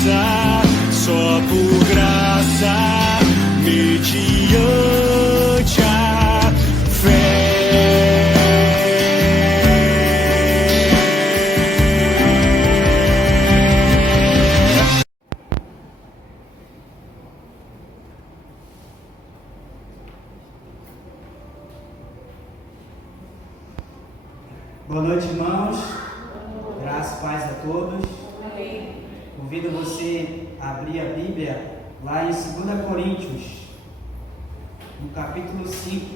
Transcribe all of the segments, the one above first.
só por graça, mediante a fé. Boa noite, irmãos. Graças e paz a todos. Convido você a abrir a Bíblia lá em 2 Coríntios, no capítulo 5.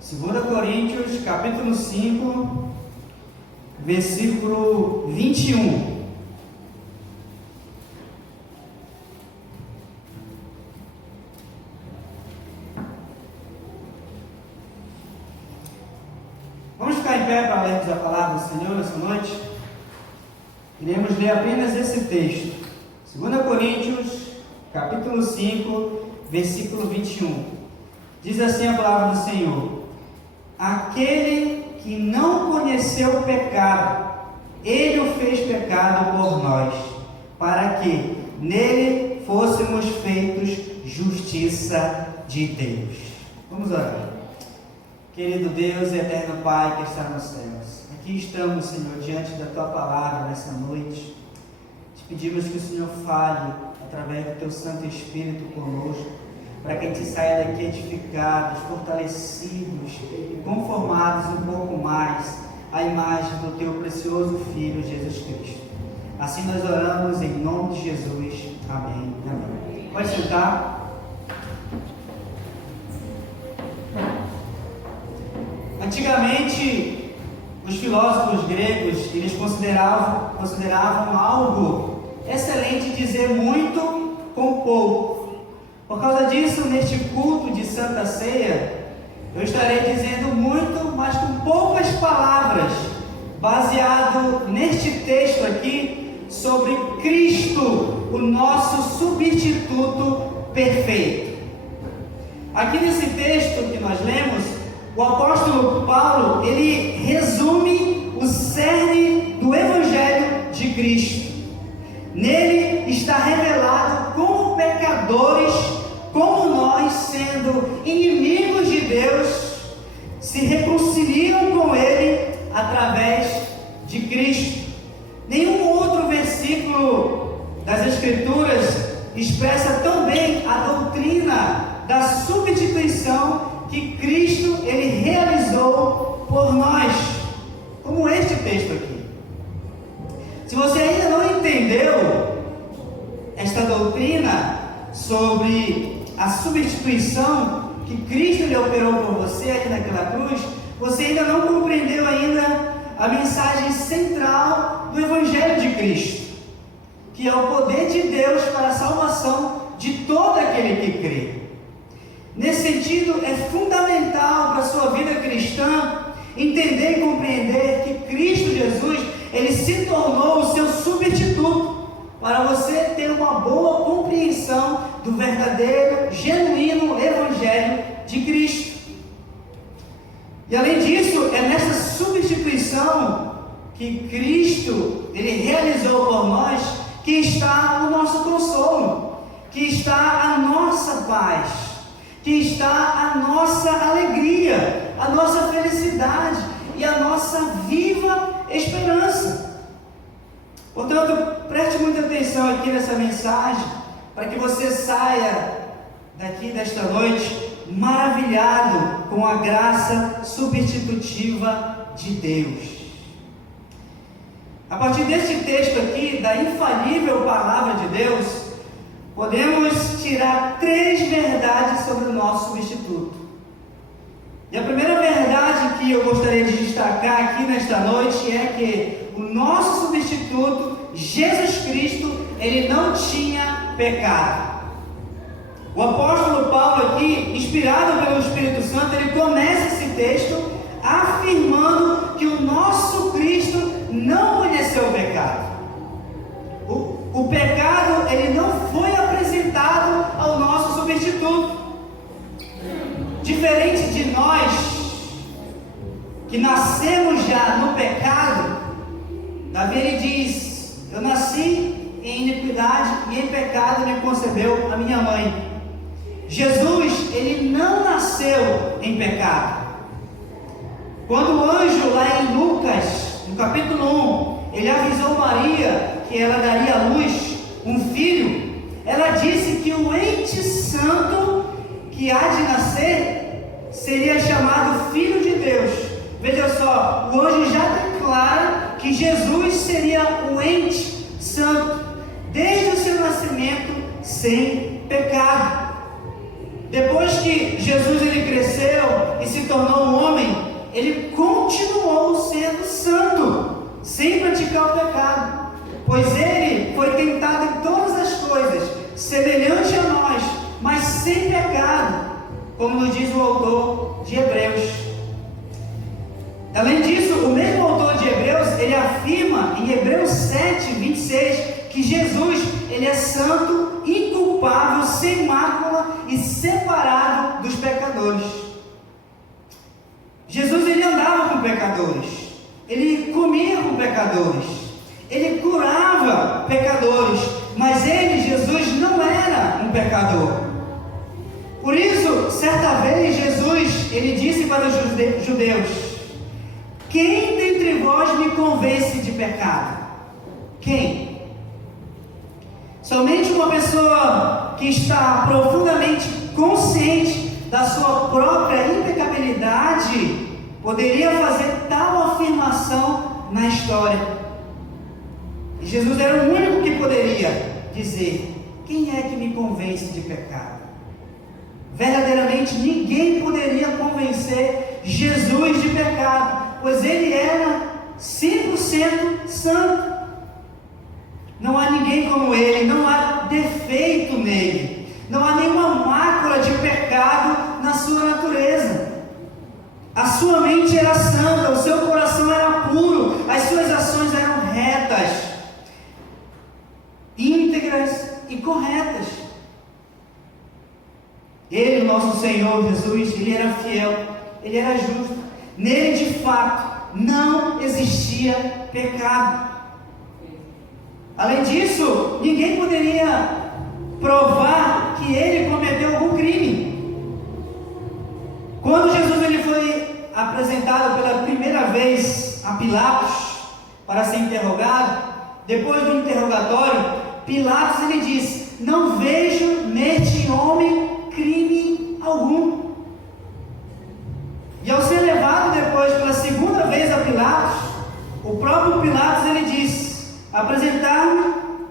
Segunda Coríntios, capítulo 5, versículo 21. Vamos ficar em pé para lermos a palavra do Senhor nessa noite? Iremos ler apenas esse texto. 2 Coríntios, capítulo 5, versículo 21. Diz assim a palavra do Senhor: aquele que não conheceu o pecado, ele o fez pecado por nós, para que nele fôssemos feitos justiça de Deus. Vamos orar. Querido Deus e eterno Pai que está nos céus, aqui estamos, Senhor, diante da Tua palavra nessa noite. Te pedimos que o Senhor fale através do Teu Santo Espírito conosco, para que a gente saia daqui edificados, fortalecidos e conformados um pouco mais à imagem do Teu precioso Filho, Jesus Cristo. Assim nós oramos em nome de Jesus. Amém. Amém. Pode sentar. Antigamente, os filósofos gregos, eles consideravam algo excelente dizer muito com pouco. Por causa disso, neste culto de Santa Ceia, eu estarei dizendo muito, mas com poucas palavras, baseado neste texto aqui, sobre Cristo, o nosso substituto perfeito. Aqui nesse texto que nós lemos, o apóstolo Paulo, ele resume o cerne do Evangelho de Cristo. Nele está revelado como pecadores, como nós, sendo inimigos de Deus, se reconciliam com Ele através de Cristo. Nenhum outro versículo das Escrituras expressa tão bem a doutrina da substituição que Cristo ele realizou por nós, como este texto aqui. Se você ainda não entendeu esta doutrina sobre a substituição que Cristo lhe operou por você aqui naquela cruz, você ainda não compreendeu ainda a mensagem central do Evangelho de Cristo, que é o poder de Deus para a salvação de todo aquele que crê. Nesse sentido, é fundamental para a sua vida cristã entender e compreender que Cristo Jesus, ele se tornou o seu substituto, para você ter uma boa compreensão do verdadeiro, genuíno Evangelho de Cristo. E além disso, é nessa substituição que Cristo ele realizou por nós que está o nosso consolo, que está a nossa paz, que está a nossa alegria, a nossa felicidade e a nossa viva esperança. Portanto, preste muita atenção aqui nessa mensagem, para que você saia daqui desta noite maravilhado com a graça substitutiva de Deus. A partir deste texto aqui, da infalível palavra de Deus, podemos tirar 3 verdades sobre o nosso substituto. E a primeira verdade que eu gostaria de destacar aqui nesta noite é que o nosso substituto, Jesus Cristo, ele não tinha pecado. O apóstolo Paulo aqui, inspirado pelo Espírito Santo, ele começa esse texto afirmando que o nosso Cristo não conheceu o pecado. O pecado, ele não foi apresentado que nascemos já no pecado, Davi ele diz: eu nasci em iniquidade e em pecado me concebeu a minha mãe. Jesus, ele não nasceu em pecado. Quando o anjo lá em Lucas, no capítulo 1, ele avisou Maria que ela daria à luz um filho, ela disse que o ente santo que há de nascer seria chamado Filho de Deus. Veja só, o anjo já declara que Jesus seria o ente santo, desde o seu nascimento, sem pecado. Depois que Jesus ele cresceu e se tornou um homem, ele continuou sendo santo, sem praticar o pecado, pois ele foi tentado em todas as coisas, semelhante a nós, mas sem pecado, como nos diz o autor de Hebreus. Além disso, o mesmo autor de Hebreus, ele afirma em Hebreus 7, 26, que Jesus, ele é santo, inculpável, sem mácula e separado dos pecadores. Jesus, ele andava com pecadores, ele comia com pecadores, ele curava pecadores, mas ele, Jesus, não era um pecador. Por isso, certa vez, Jesus, ele disse para os judeus: quem dentre vós me convence de pecado? Quem? Somente uma pessoa que está profundamente consciente da sua própria impecabilidade poderia fazer tal afirmação na história. E Jesus era o único que poderia dizer: quem é que me convence de pecado? Verdadeiramente ninguém poderia convencer Jesus de pecado, pois ele era 100% santo. Não há ninguém como ele, não há defeito nele, não há nenhuma mácula de pecado na sua natureza. A sua mente era santa, o seu coração era puro, as suas ações eram retas, íntegras e corretas. Ele, o nosso Senhor Jesus, ele era fiel, ele era justo. Nele, de fato, não existia pecado. Além disso, ninguém poderia provar que ele cometeu algum crime. Quando Jesus ele foi apresentado pela primeira vez a Pilatos para ser interrogado, depois do interrogatório, Pilatos ele disse: não vejo neste homem crime algum. E ao ser levado depois pela segunda vez a Pilatos, o próprio Pilatos ele disse: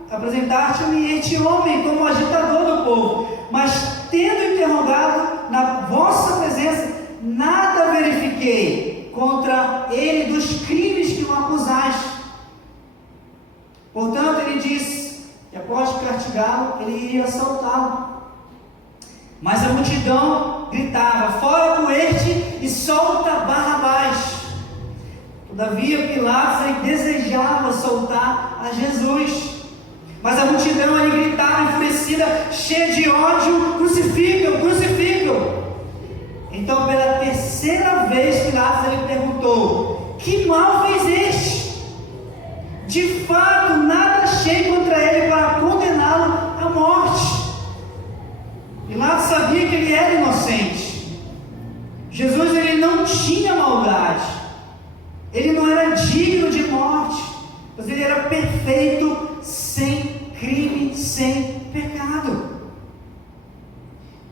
apresentar-te-me este homem como agitador do povo, mas tendo interrogado na vossa presença, nada verifiquei contra ele dos crimes que o acusaste. Portanto, ele disse que após castigá-lo, ele iria soltá-lo. Mas a multidão gritava: fora com este e solta Barrabás. Todavia, Pilatos ele desejava soltar a Jesus, mas a multidão ele gritava enfurecida, cheia de ódio: crucificam, crucificam. Então, pela terceira vez, Pilatos ele perguntou: que mal fez este? De fato, nada achei contra ele para condená-lo à morte. Pilatos sabia que ele era inocente. Jesus ele não tinha maldade, ele não era digno de morte, mas ele era perfeito, sem crime, sem pecado.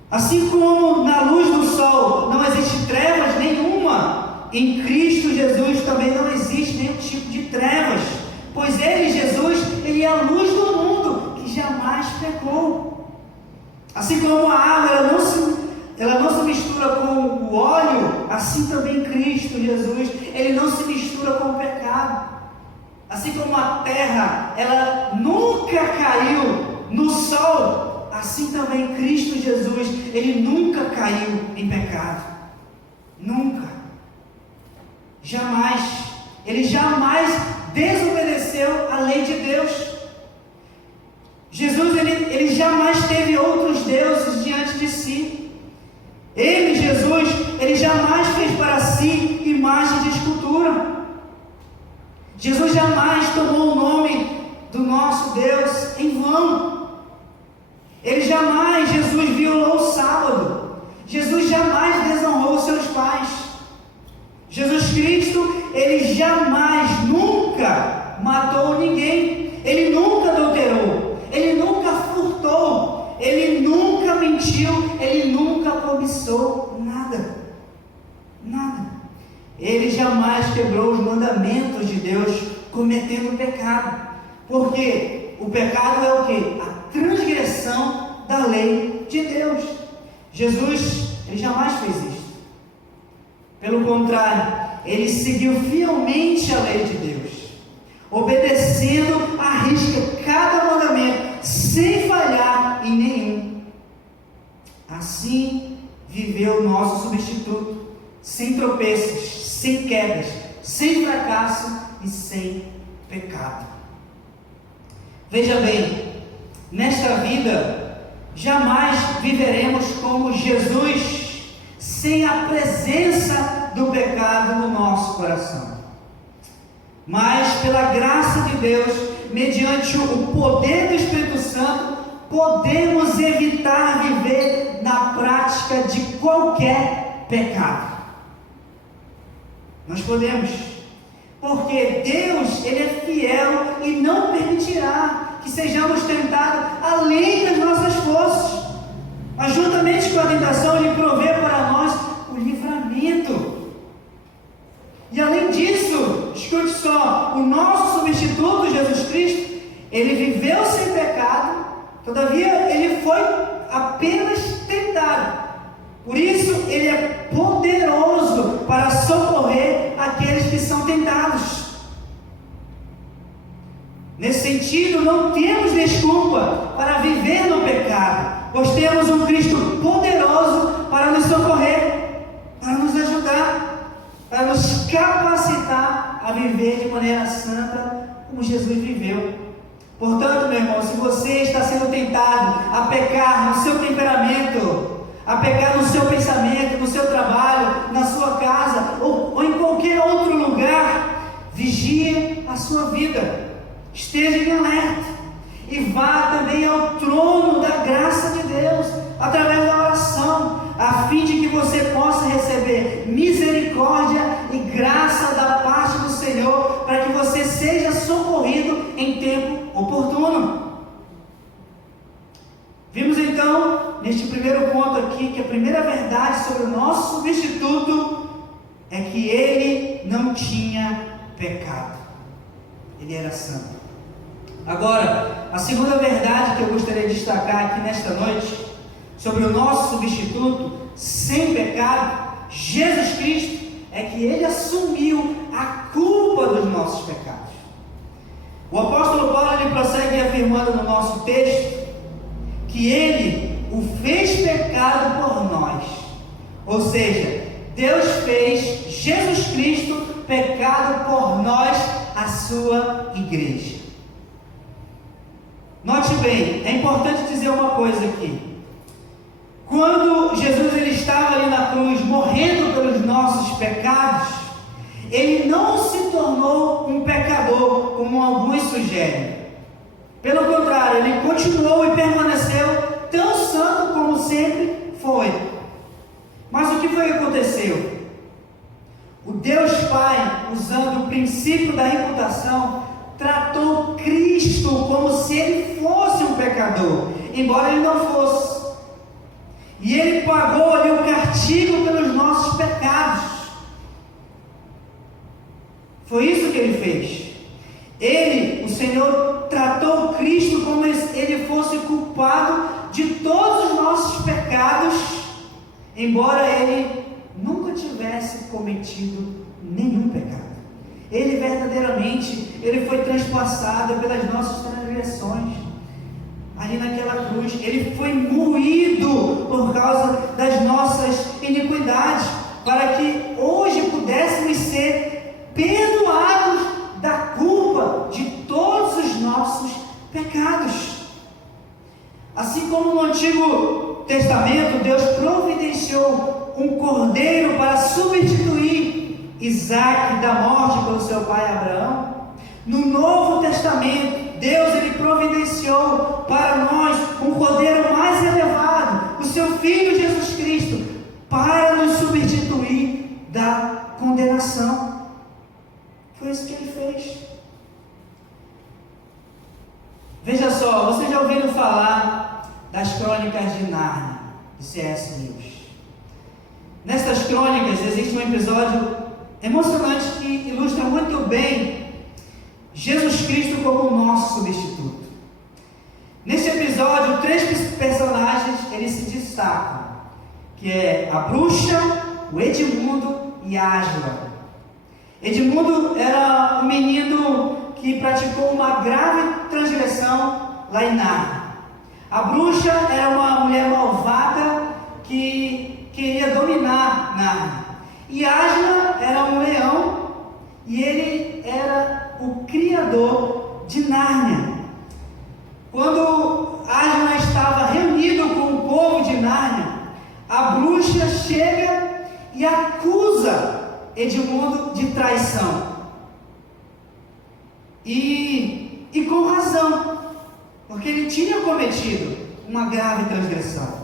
Assim como na luz do sol não existe trevas nenhuma, em Cristo Jesus também não existe nenhum tipo de trevas, pois ele, Jesus, ele é a luz do mundo, que jamais pecou. Assim como a água ela não se mistura com o óleo, assim também Cristo Jesus, ele não se mistura com o pecado. Assim como a terra, ela nunca caiu no sol, assim também Cristo Jesus, ele nunca caiu em pecado. Nunca. Jamais. Ele jamais desobedeceu a lei de Deus. Jesus, ele jamais teve outros deuses diante de si. Ele, Jesus, ele jamais fez para si imagem de escultura. Jesus jamais tomou o nome do nosso Deus em vão. Jesus violou o sábado. Jesus jamais desonrou os seus pais. Jesus Cristo, ele jamais, nunca matou ninguém. Ele nunca adulterou. Ele nunca furtou. Ele nunca mentiu. Ele nunca cobiçou nada. Nada. Ele jamais quebrou os mandamentos de Deus cometendo pecado. Porque o pecado é o quê? A transgressão da lei de Deus. Jesus, ele jamais fez isso. Pelo contrário, ele seguiu fielmente a lei de Deus, obedecendo à risca cada mandamento, sem falhar em nenhum. Assim viveu o nosso substituto, sem tropeços, sem quedas, sem fracasso e sem pecado. Veja bem, nesta vida, jamais viveremos como Jesus, sem a presença do pecado no nosso coração. Mas, pela graça de Deus, mediante o poder do Espírito Santo, podemos evitar viver na prática de qualquer pecado. Nós podemos, porque Deus, ele é fiel e não permitirá que sejamos tentados além das nossas forças. Mas juntamente com a tentação, ele provê para nós o livramento. E além disso, escute só, o nosso substituto, Jesus Cristo, ele viveu sem pecado, todavia ele foi apenas tentado. Por isso, ele é poderoso para socorrer aqueles que são tentados. Nesse sentido, não temos desculpa para viver no pecado, pois temos um Cristo poderoso para nos socorrer, para nos ajudar, para nos capacitar a viver de maneira santa, como Jesus viveu. Portanto, meu irmão, se você está sendo tentado a pecar no seu temperamento, a pecar no seu pensamento, no seu trabalho, na sua casa, ou em qualquer outro lugar, vigie a sua vida. Esteja em alerta e vá também ao trono da graça de Deus, através da oração, a fim de que você possa receber misericórdia e graça da parte do Senhor, para que você seja socorrido em tempo oportuno. Vimos então, neste primeiro ponto aqui, que a primeira verdade sobre o nosso substituto é que ele não tinha pecado. Ele era santo. Agora, a segunda verdade que eu gostaria de destacar aqui nesta noite, sobre o nosso substituto sem pecado, Jesus Cristo, é que ele assumiu a culpa dos nossos pecados. O apóstolo Paulo, ele prossegue afirmando no nosso texto, que ele o fez pecado por nós. Ou seja, Deus fez Jesus Cristo pecado por nós, a sua igreja. Note bem, é importante dizer uma coisa aqui. Quando Jesus ele estava ali na cruz, morrendo pelos nossos pecados, ele não se tornou um pecador, como alguns sugerem. Pelo contrário, ele continuou e permaneceu tão santo como sempre foi. Mas o que foi que aconteceu? O Deus Pai, usando o princípio da imputação, tratou Cristo como se ele fosse um pecador, embora ele não fosse. E ele pagou ali o castigo pelos nossos pecados. Foi isso que ele fez. Ele, o Senhor, tratou Cristo como se ele fosse culpado de todos os nossos pecados, embora ele nunca tivesse cometido nenhum pecado. Ele verdadeiramente, ele foi transpassado pelas nossas transgressões, ali naquela cruz. Ele foi moído por causa das nossas iniquidades, para que hoje pudéssemos ser perdoados da culpa de todos os nossos pecados. Assim como no Antigo Testamento, Deus providenciou um cordeiro para substituir Isaac da morte pelo seu pai Abraão. No Novo Testamento, Deus ele providenciou para nós um cordeiro mais elevado, o seu Filho Jesus Cristo, para nos substituir da condenação. Foi isso que ele fez. Veja só, vocês já ouviram falar das Crônicas de Nárnia, de C.S. Lewis. Nestas crônicas existe um episódio emocionante que ilustra muito bem Jesus Cristo como o nosso substituto. Nesse episódio, 3 personagens eles se destacam, que é a bruxa, o Edmundo e a Ásla. Edmundo era um menino que praticou uma grave transgressão lá em Nárnia. A bruxa era uma mulher malvada que queria dominar Nárnia. E Ásla era um leão e ele era o criador de Nárnia. Quando Ásla estava reunido com o povo de Nárnia, a bruxa chega e acusa Edmundo de traição. E com razão, porque ele tinha cometido uma grave transgressão.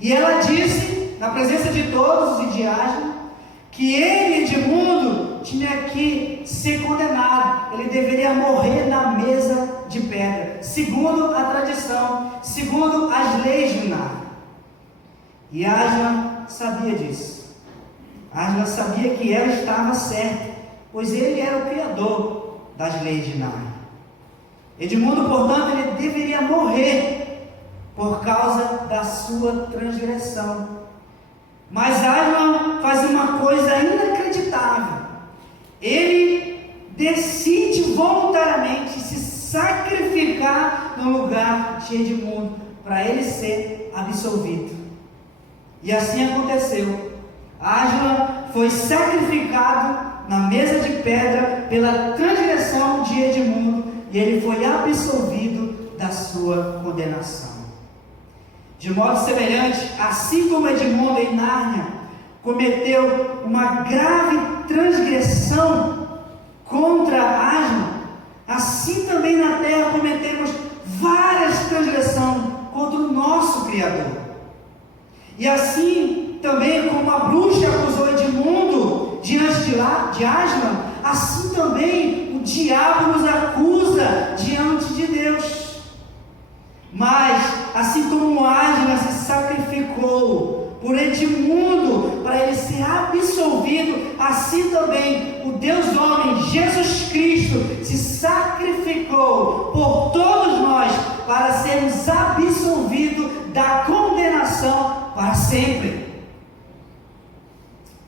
E ela disse, na presença de todos e de Ásla, que ele, Edmundo, tinha que ser condenado. Ele deveria morrer na mesa de pedra, segundo a tradição, segundo as leis de Nárnia. E Ásla sabia disso. Ásla sabia que ela estava certa, pois ele era o criador das leis de Nárnia. Edmundo, portanto, ele deveria morrer por causa da sua transgressão. Mas Ásla faz uma coisa inacreditável. Ele decide voluntariamente se sacrificar no lugar de Edmundo, para ele ser absolvido. E assim aconteceu. Ásla foi sacrificado na mesa de pedra pela transgressão de Edmundo, e ele foi absolvido da sua condenação. De modo semelhante, assim como Edmundo em Nárnia cometeu uma grave transgressão contra Ásla, assim também na terra cometemos várias transgressões contra o nosso Criador. E assim também como a bruxa acusou Edmundo diante de Ásla, assim também o diabo nos acusa diante de Deus. Mas, assim como Ásla se sacrificou por Edmundo, para ele ser absolvido, assim também o Deus homem, Jesus Cristo, se sacrificou por todos nós, para sermos absolvidos da condenação para sempre.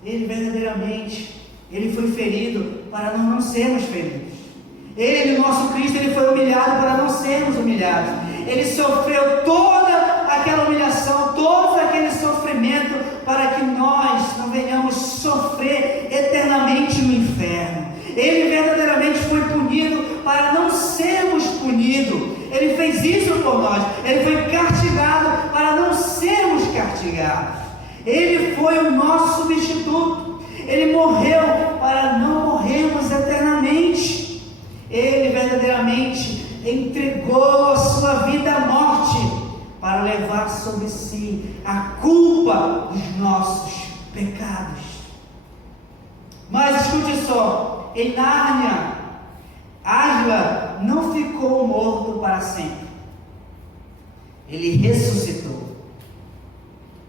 Ele verdadeiramente, ele foi ferido para nós não sermos feridos. Ele, o nosso Cristo, ele foi humilhado para não sermos humilhados. Ele sofreu toda aquela humilhação, todo aquele sofrimento, para que nós não venhamos sofrer eternamente no inferno. Ele verdadeiramente foi punido para não sermos punidos. Ele fez isso por nós. Ele foi castigado para não sermos castigados. Ele foi o nosso substituto. Ele morreu para não morrermos eternamente. Ele verdadeiramente entregou a sua vida à morte para levar sobre si a culpa dos nossos pecados. Mas escute só, em Nárnia, Ásla não ficou morto para sempre. Ele ressuscitou.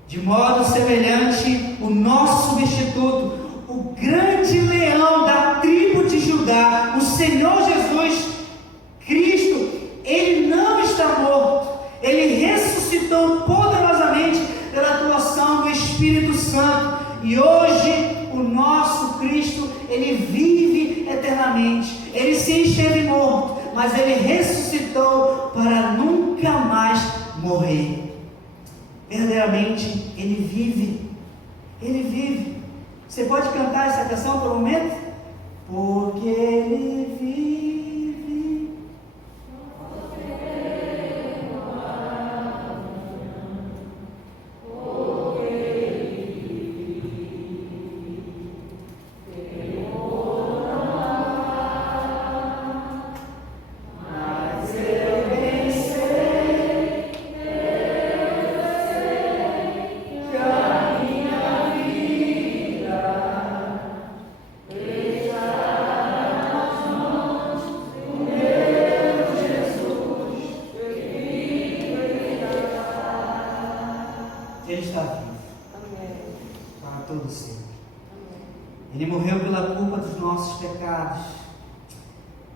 De modo semelhante, o nosso substituto, o grande leão da tribo de Judá, o Senhor Jesus Cristo, ele não está morto. Ele ressuscitou poderosamente pela atuação do Espírito Santo. E hoje o nosso Cristo, ele vive eternamente. Ele sim esteve morto, mas ele ressuscitou para nunca mais morrer. Verdadeiramente, ele vive. Ele vive. Você pode cantar essa canção por um momento? Porque ele vive. Ele está vivo. Para todo sempre. Ele morreu pela culpa dos nossos pecados,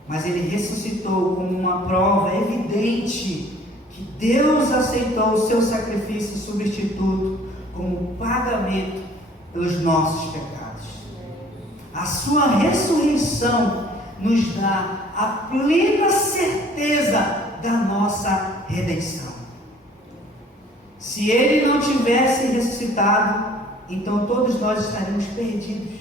mas Ele ressuscitou como uma prova evidente que Deus aceitou o seu sacrifício substituto como pagamento pelos nossos pecados. A sua ressurreição nos dá a plena certeza da nossa redenção. Se Ele não tivesse ressuscitado, então todos nós estaríamos perdidos.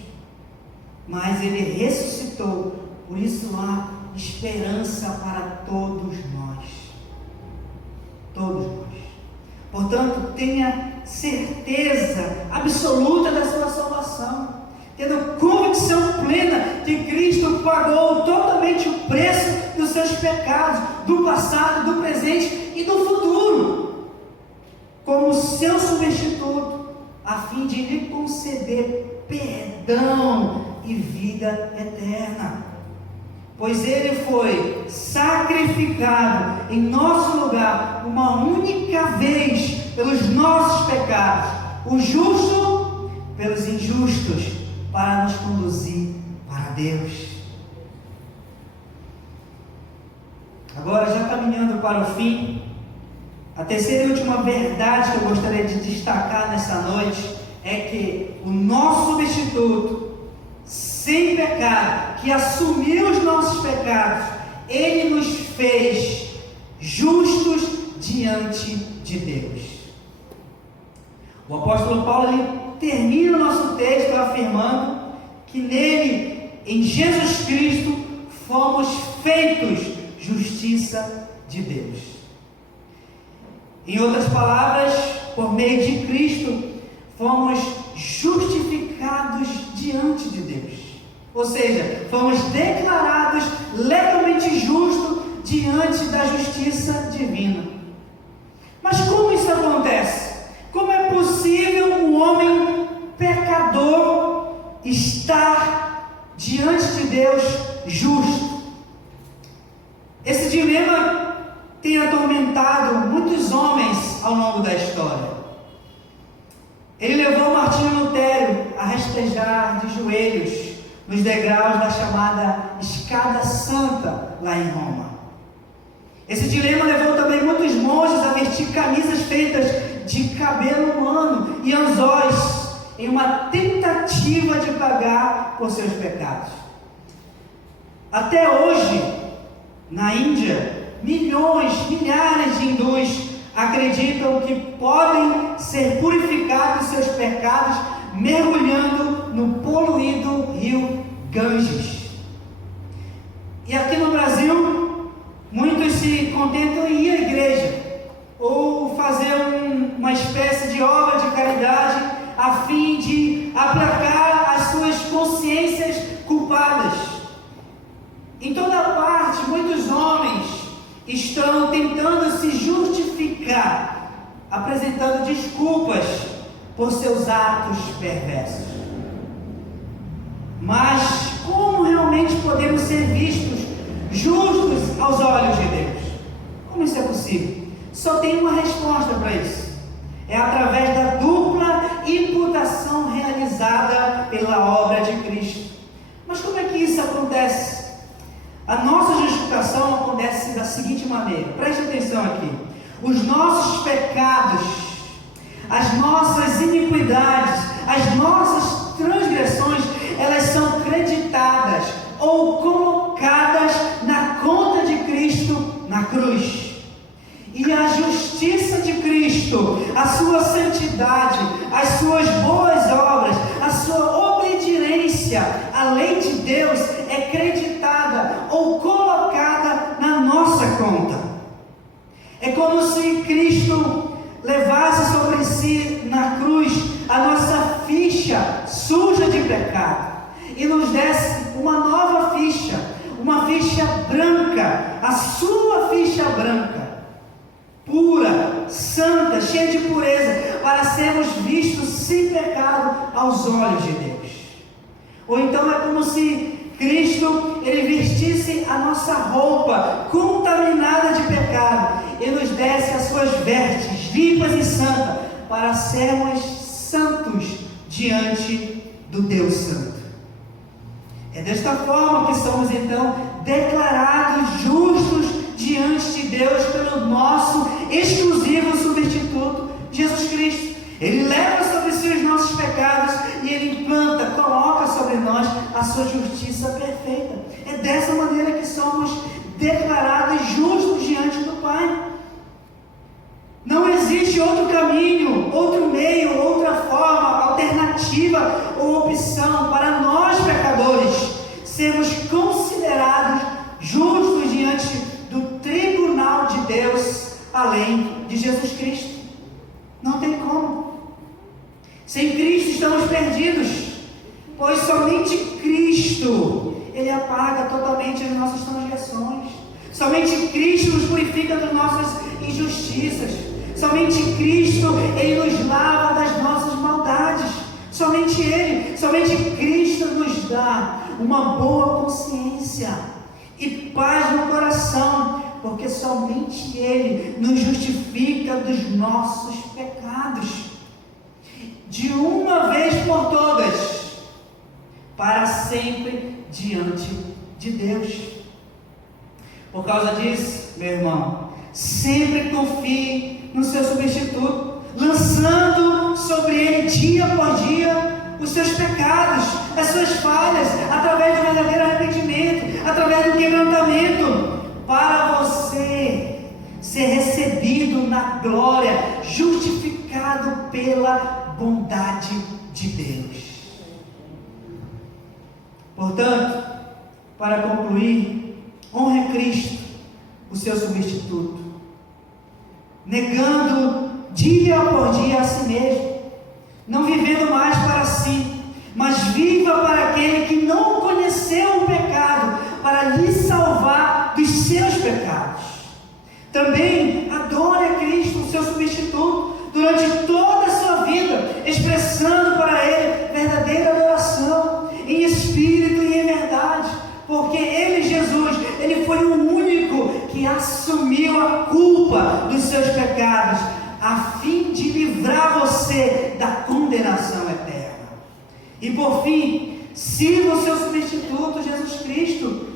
Mas Ele ressuscitou, por isso há esperança para todos nós. Todos nós. Portanto, tenha certeza absoluta da sua salvação, tendo convicção plena que Cristo pagou totalmente o preço dos seus pecados, do passado, do presente e do futuro, como seu substituto, a fim de lhe conceder perdão e vida eterna. Pois Ele foi sacrificado em nosso lugar uma única vez pelos nossos pecados, o justo pelos injustos, para nos conduzir para Deus. Agora, já caminhando para o fim, a terceira e última verdade que eu gostaria de destacar nessa noite é que o nosso substituto, sem pecado, que assumiu os nossos pecados, Ele nos fez justos diante de Deus. O apóstolo Paulo, ele termina o nosso texto afirmando que nele, em Jesus Cristo, fomos feitos justiça de Deus. Em outras palavras, por meio de Cristo, fomos justificados diante de Deus. Ou seja, fomos declarados legalmente justos diante da justiça divina. Mas como isso acontece? Como é possível um homem pecador estar diante de Deus justo? Esse dilema tem atormentado muitos homens ao longo da história. Ele levou Martinho Lutero a rastejar de joelhos nos degraus da chamada Escada Santa, lá em Roma. Esse dilema levou também muitos monges a vestir camisas feitas de cabelo humano e anzóis, em uma tentativa de pagar por seus pecados. Até hoje, na Índia, milhares de hindus acreditam que podem ser purificados de seus pecados mergulhando no poluído rio Ganges. E aqui no Brasil, muitos se contentam em ir à igreja ou fazer uma espécie de obra de caridade a fim de aplacar as suas consciências culpadas. Em toda parte, muitos homens estão tentando se justificar, apresentando desculpas por seus atos perversos. Mas como realmente podemos ser vistos justos aos olhos de Deus? Como isso é possível? Só tem uma resposta para isso. É através da dupla imputação realizada pela obra de Cristo. Mas como é que isso acontece? A nossa justificação acontece da seguinte maneira. Preste atenção aqui. Os nossos pecados, as nossas iniquidades, as nossas transgressões, elas são creditadas ou colocadas na conta de Cristo na cruz. E a justiça de Cristo, a sua santidade, as suas boas obras, a sua obediência à lei de Deus é creditada ou colocada na nossa conta. É como se Cristo levasse sobre si na cruz a nossa ficha suja de pecado e nos desse uma nova ficha, uma ficha branca, a sua ficha branca, pura, santa, cheia de pureza, para sermos vistos sem pecado aos olhos de Deus. Ou então é como se Cristo, ele vestisse a nossa roupa contaminada de pecado e nos desse as suas vestes limpas e santas para sermos santos diante do Deus Santo. É desta forma que somos então declarados justos diante de Deus pelo nosso exclusivo substituto, Jesus Cristo. Ele leva sobre si os nossos pecados e Ele implanta, coloca sobre nós a sua justiça perfeita. É dessa maneira que somos declarados justos diante do Pai. Não existe outro caminho, outro meio, outra forma, alternativa ou opção para nós pecadores sermos considerados justos diante do tribunal de Deus, além de Jesus Cristo. Não tem como. Sem Cristo estamos perdidos, pois somente Cristo, Ele apaga totalmente as nossas transgressões. Somente Cristo nos purifica das nossas injustiças. Somente Cristo, Ele nos lava das nossas maldades. Somente Cristo nos dá uma boa consciência e paz no coração, porque somente Ele nos justifica dos nossos pecados, de uma vez por todas, para sempre diante de Deus. Por causa disso, meu irmão, sempre confie no seu substituto, lançando sobre ele dia por dia os seus pecados, as suas falhas, através do verdadeiro arrependimento, através do quebrantamento, para você ser recebido na glória, justificado pela bondade de Deus. Portanto, para concluir, honre Cristo, o seu substituto, negando dia por dia a si mesmo, não vivendo mais para si, mas viva para aquele que não conheceu o pecado, para lhe salvar dos seus pecados. Também adore a Cristo, o seu substituto, durante toda a sua vida, expressando para Ele verdadeira adoração, em espírito e em verdade, porque Ele, Jesus, Ele foi o único que assumiu a culpa dos seus pecados, a fim de livrar você da condenação eterna. E por fim, sirva o seu substituto, Jesus Cristo,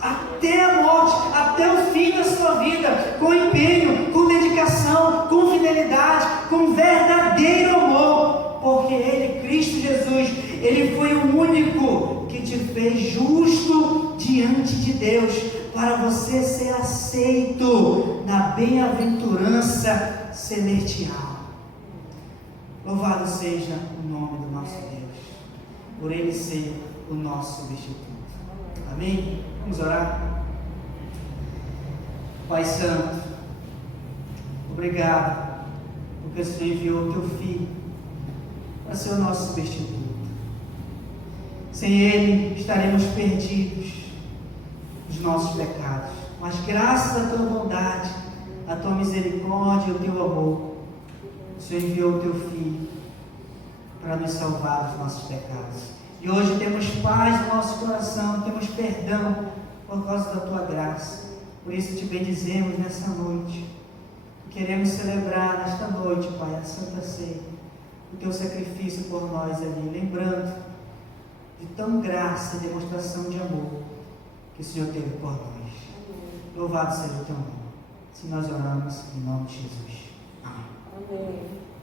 até a morte, até o fim da sua vida, com empenho, com dedicação, com fidelidade, com verdadeiro amor, porque Ele, Cristo Jesus, Ele foi o único que te fez justo diante de Deus, para você ser aceito na bem-aventurança celestial. Louvado seja o nome do nosso Deus, por Ele ser o nosso substituto. Amém? Vamos orar? Pai Santo, obrigado, porque o Senhor enviou o Teu Filho para ser o nosso substituto. Sem Ele estaremos perdidos dos nossos pecados, mas graças à Tua bondade, à Tua misericórdia e ao Teu amor, o Senhor enviou o Teu Filho para nos salvar dos nossos pecados. E hoje temos paz no nosso coração, temos perdão por causa da Tua graça. Por isso te bendizemos nessa noite. Queremos celebrar nesta noite, Pai, a Santa Ceia, o Teu sacrifício por nós ali, lembrando de tão graça e demonstração de amor que o Senhor teve por nós. Louvado seja o Teu nome. Se nós oramos em nome de Jesus. Amém. Amém.